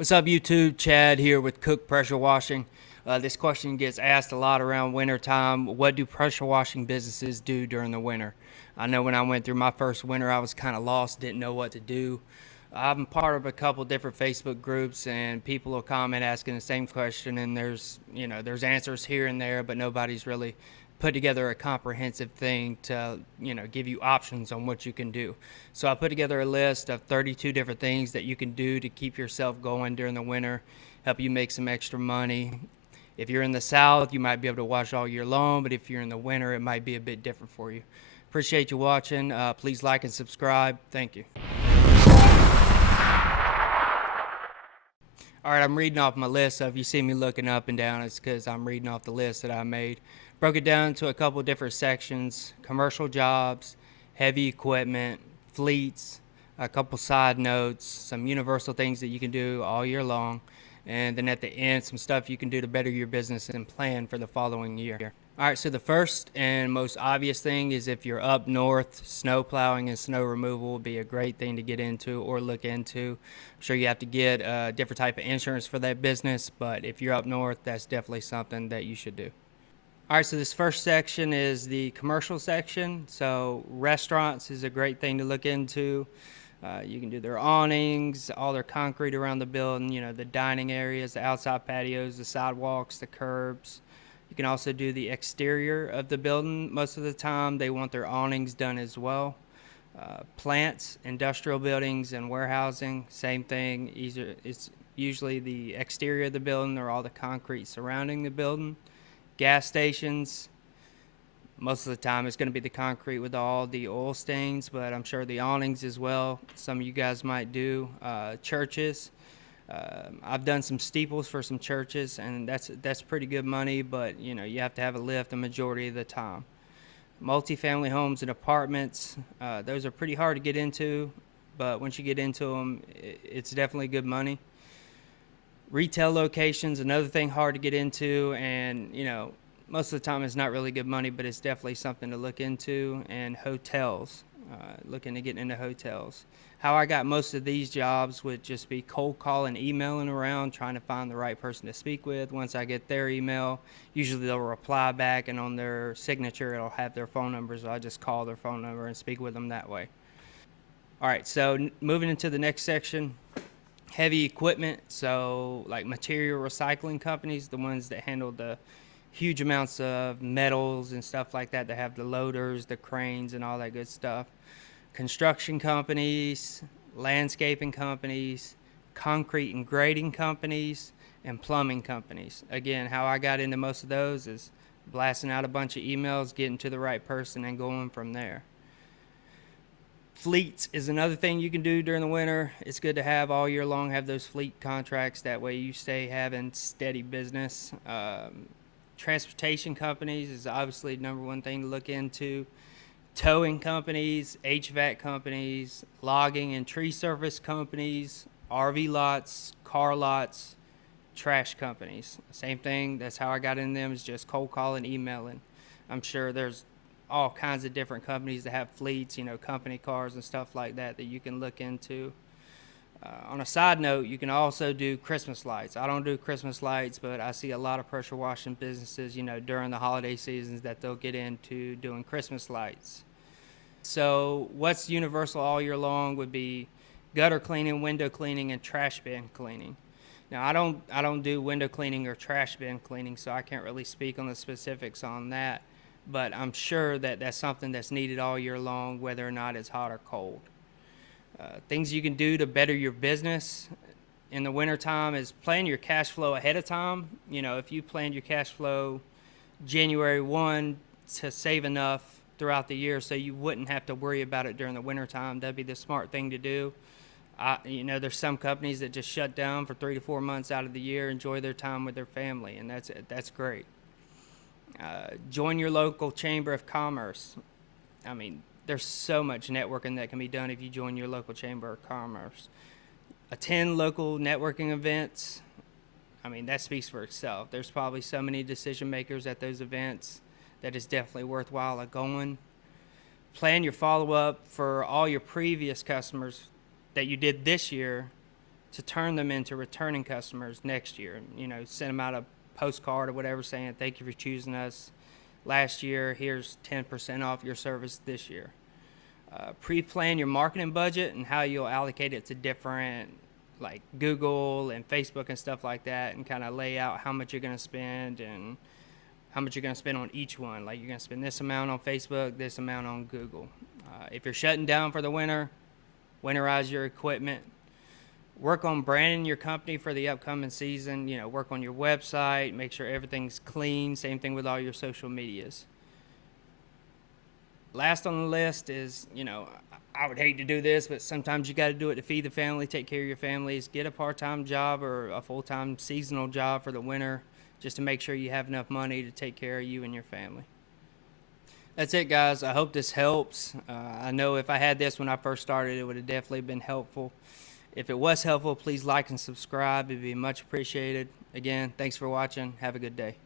What's up, YouTube? Chad here with Cooke Pressure Washing. This question gets asked a lot around winter time. What do pressure washing businesses do during the winter? I know when I went through my first winter, I was kind of lost, didn't know what to do. I'm part of a couple different Facebook groups, and people will comment asking the same question, and there's answers here and there, but nobody's really put together a comprehensive thing to give you options on what you can do. So I put together a list of 32 different things that you can do to keep yourself going during the winter, help you make some extra money. If you're in the south, you might be able to wash all year long, but if you're in the winter, it might be a bit different for you. Appreciate you watching. Please like and subscribe. Thank you. All right, I'm reading off my list, so if you see me looking up and down, it's because I'm reading off the list that I made. Broke it down to a couple different sections: commercial jobs, heavy equipment, fleets, a couple side notes, some universal things that you can do all year long, and then at the end, some stuff you can do to better your business and plan for the following year. All right, so the first and most obvious thing is if you're up north, snow plowing and snow removal would be a great thing to get into or look into. I'm sure you have to get a different type of insurance for that business, but if you're up north, that's definitely something that you should do. All right, so this first section is the commercial section. So restaurants is a great thing to look into. You can do their awnings, all their concrete around the building, the dining areas, the outside patios, the sidewalks, the curbs. You can also do the exterior of the building. Most of the time, they want their awnings done as well. Plants, industrial buildings, and warehousing, same thing. It's usually the exterior of the building or all the concrete surrounding the building. Gas stations, most of the time it's going to be the concrete with all the oil stains, but I'm sure the awnings as well. Some of you guys might do. Churches. I've done some steeples for some churches, and that's pretty good money, but you have to have a lift the majority of the time. Multifamily homes and apartments, those are pretty hard to get into, but once you get into them, it's definitely good money. Retail locations, another thing hard to get into, and most of the time it's not really good money, but it's definitely something to look into. And hotels, looking to get into hotels. How I got most of these jobs would just be cold calling, emailing around, trying to find the right person to speak with. Once I get their email, usually they'll reply back, and on their signature it'll have their phone number, so I just call their phone number and speak with them that way. All right, so moving into the next section, heavy equipment. So like material recycling companies, the ones that handle the huge amounts of metals and stuff like that, that have the loaders, the cranes, and all that good stuff. Construction companies, landscaping companies, concrete and grading companies, and plumbing companies. Again, how I got into most of those is blasting out a bunch of emails, getting to the right person, and going from there. Fleets is another thing you can do during the winter. It's good to have all year long, have those fleet contracts. That way you stay having steady business. Transportation companies is obviously the number one thing to look into. Towing companies, HVAC companies, logging and tree service companies, RV lots, car lots, trash companies. Same thing. That's how I got in them, is just cold calling, emailing. I'm sure there's all kinds of different companies that have fleets, company cars and stuff like that that you can look into. On a side note, you can also do Christmas lights. I don't do Christmas lights, but I see a lot of pressure washing businesses, during the holiday seasons, that they'll get into doing Christmas lights. So what's universal all year long would be gutter cleaning, window cleaning, and trash bin cleaning. Now, I don't do window cleaning or trash bin cleaning, so I can't really speak on the specifics on that, but I'm sure that that's something that's needed all year long, whether or not it's hot or cold. Things you can do to better your business in the wintertime is plan your cash flow ahead of time. If you planned your cash flow January 1 to save enough throughout the year so you wouldn't have to worry about it during the wintertime, that'd be the smart thing to do. There's some companies that just shut down for 3 to 4 months out of the year, enjoy their time with their family, and that's great. Join your local chamber of commerce. There's so much networking that can be done if you join your local chamber of commerce. Attend local networking events. That speaks for itself. There's probably so many decision makers at those events that it's definitely worthwhile going. Plan your follow-up for all your previous customers that you did this year to turn them into returning customers next year. You know, send them out a postcard or whatever saying, thank you for choosing us last year. Here's 10% off your service this year. Pre-plan your marketing budget and how you'll allocate it to different, like Google and Facebook and stuff like that, and kind of lay out how much you're going to spend and how much you're going to spend on each one. Like, you're going to spend this amount on Facebook, this amount on Google. If you're shutting down for the winter, winterize your equipment. Work on branding your company for the upcoming season. You know, work on your website, make sure everything's clean. Same thing with all your social medias. Last on the list is, you know, I would hate to do this, but sometimes you got to do it to feed the family, take care of your families. Get a part-time job or a full-time seasonal job for the winter, just to make sure you have enough money to take care of you and your family. That's it, guys. I hope this helps. I know if I had this when I first started, it would have definitely been helpful. If it was helpful, please like and subscribe. It'd be much appreciated. Again, thanks for watching. Have a good day.